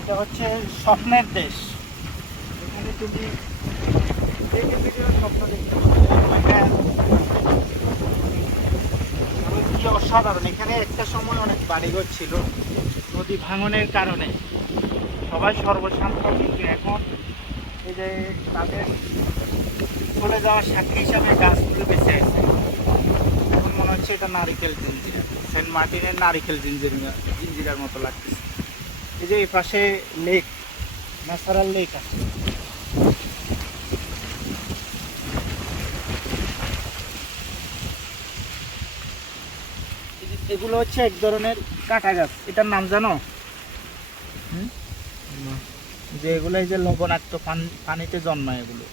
এটা হচ্ছে স্বপ্নের দেশ। এখানে তুমি অসাধারণ। এখানে একটা সময় অনেক বাড়িঘর ছিল, নদী ভাঙনের কারণে। সবাই সর্বশান্ত, কিন্তু এখন এই যে তাদের চলে যাওয়ার সাক্ষী হিসাবে গাছগুলো বেঁচে আছে। এখন মনে হচ্ছে এটা নারিকেল জিঞ্জিরা, সেন্ট মার্টিনের নারিকেল জিঞ্জিরা, জিঞ্জিরার মতো লাগতেছে। এই যে এই পাশে লেক ন্যাচারাল লেক আছে। এগুলো হচ্ছে এক ধরনের কাঁটা গাছ। এটার নাম জানো? হুম? যে এগুলো এই যে লবণাক্ত পানিতে জন্মায় এগুলো।